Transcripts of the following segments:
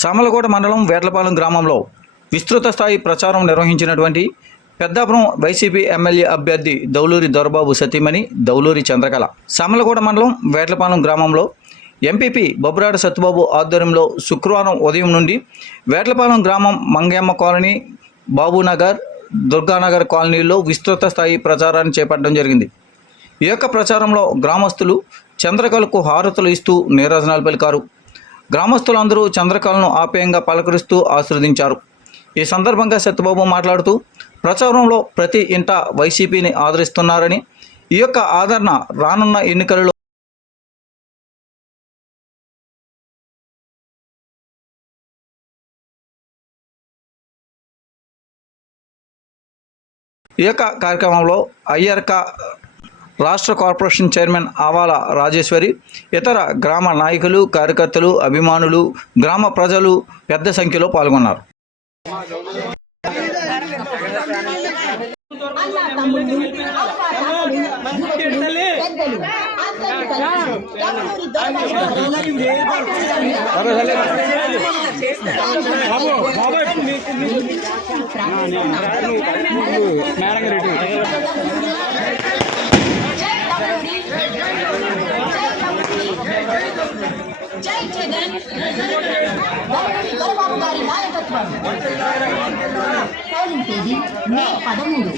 సామలకోట మండలం వేట్లపాలెం గ్రామంలో విస్తృత స్థాయి ప్రచారం నిర్వహించినటువంటి పెద్దాపురం వైసీపీ ఎమ్మెల్యే అభ్యర్థి దౌలూరి దొరబాబు సతీమణి దౌలూరి చంద్రకళ. సామలకోట మండలం వేట్లపాలెం గ్రామంలో ఎంపీపీ బొబ్బరాడ సత్యబాబు ఆధ్వర్యంలో శుక్రవారం ఉదయం నుండి వేట్లపాలెం గ్రామం మంగమ్మ కాలనీ బాబునగర్ దుర్గానగర్ కాలనీల్లో విస్తృత స్థాయి ప్రచారాన్ని చేపట్టడం జరిగింది. ఈ యొక్క ప్రచారంలో గ్రామస్తులు చంద్రకళకు హారతులు ఇస్తూ నీరాజనాలు పలికారు గ్రామస్తులందరూ చంద్రకళను ఆప్యాయంగా పలకరిస్తూ ఆశీర్వదించారు. ఈ సందర్భంగా సత్యబాబు మాట్లాడుతూ ప్రచారంలో ప్రతి ఇంట వైసీపీని ఆదరిస్తున్నారని ఈ యొక్క ఆదరణ రానున్న ఎన్నికలలో ఈ యొక్క కార్యక్రమంలో అయ్యర్క రాష్ట్ర కార్పొరేషన్ చైర్మన్ ఆవాల రాజేశ్వరి ఇతర గ్రామ నాయకులు కార్యకర్తలు అభిమానులు గ్రామ ప్రజలు పెద్ద సంఖ్యలో పాల్గొన్నారు. పెద్దలు జగన్ గౌరవనీయ దొరబాబు గారి నాయకత్వం పోలింగ్ తేదీ మే పదమూడు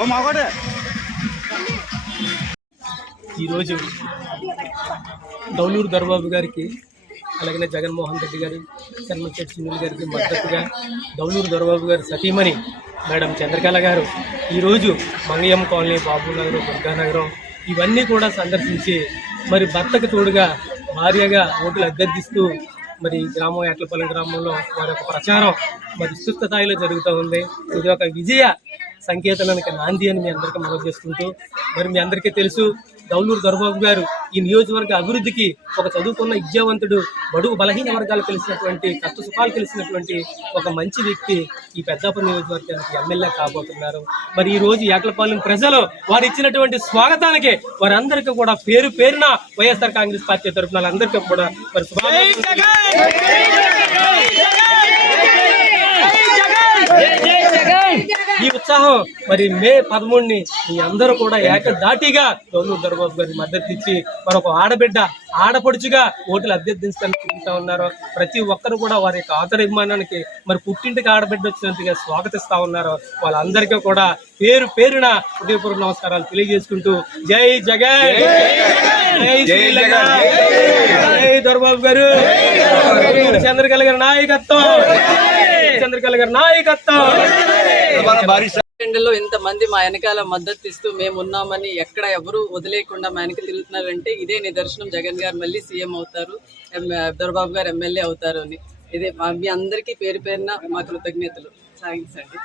Vamos đấy. ఈరోజు దౌలూరు దర్బాబు గారికి అలాగే జగన్మోహన్ రెడ్డి గారు కన్మచెట్టి సునీల్ గారికి మద్దతుగా దౌలూరు దొరబాబు గారి సతీమణి మేడం చంద్రకళ గారు ఈరోజు మంగయ్యం కాలనీ బాబు నగరం దుర్గానగరం ఇవన్నీ కూడా సందర్శించి మరి భర్తకు తోడుగా భార్యగా ఓట్లు అభ్యర్థిస్తూ మరి గ్రామం ఎట్లపల్లి గ్రామంలో వారి యొక్క ప్రచారం మరి విస్తృత స్థాయిలో జరుగుతూ ఉంది. ఇది ఒక విజయ సంకేతానికి నాంది అని మీ అందరికీ మనవి చేసుకుంటూ మరి మీ అందరికీ తెలుసు దౌలూరు దొరబాబు గారు ఈ నియోజకవర్గ అభివృద్ధికి ఒక చదువుకున్న విద్యావంతుడు బడుగు బలహీన వర్గాలు తెలిసినటువంటి కష్ట సుఖాలు తెలిసినటువంటి ఒక మంచి వ్యక్తి ఈ పెద్దాపురం నియోజకవర్గానికి ఎమ్మెల్యే కాబోతున్నారు. మరి ఈ రోజు ఏకలపాలెం ప్రజలు వారు ఇచ్చినటువంటి స్వాగతానికి వారందరికీ కూడా పేరు పేరున వైఎస్ఆర్ కాంగ్రెస్ పార్టీ తరఫున వాళ్ళందరికీ కూడా మరి శుభాకాంక్షలు ఈ ఉత్సాహం. మరి మే పదమూడుని మీ అందరూ కూడా ఏకదాటిగా గౌరవ దర్బాబు గారికి మద్దతు ఇచ్చి మరొక ఆడబిడ్డ ఆడపడుచుగా ఓట్లు అభ్యర్థించడానికి తిరుగుతా ఉన్నారు. ప్రతి ఒక్కరు కూడా వారి యొక్క ఆదరాభిమానానికి మరి పుట్టింటికి ఆడబిడ్డ వచ్చినంతగా స్వాగతిస్తా ఉన్నారు. వాళ్ళందరికీ కూడా పేరు పేరున హృదయపూర్వక నమస్కారాలు తెలియజేసుకుంటూ జై జగన్! జై జై దొరబాబు గారు! చంద్రకళ గారి నాయకత్వం! చంద్రకళ గారి నాయకత్వం! ఎండలో ఇంతమంది మా వెనకాల మద్దతు ఇస్తూ మేము ఉన్నామని ఎక్కడ ఎవరు వదిలేకుండా మా వెనక తిరుగుతున్నారంటే ఇదే నిదర్శనం జగన్ గారు మళ్ళీ సీఎం అవుతారు దొరబాబు గారు ఎమ్మెల్యే అవుతారు అని. ఇదే మా- అందరికీ పేరు పేరున మా కృతజ్ఞతలు. థ్యాంక్స్ అండి.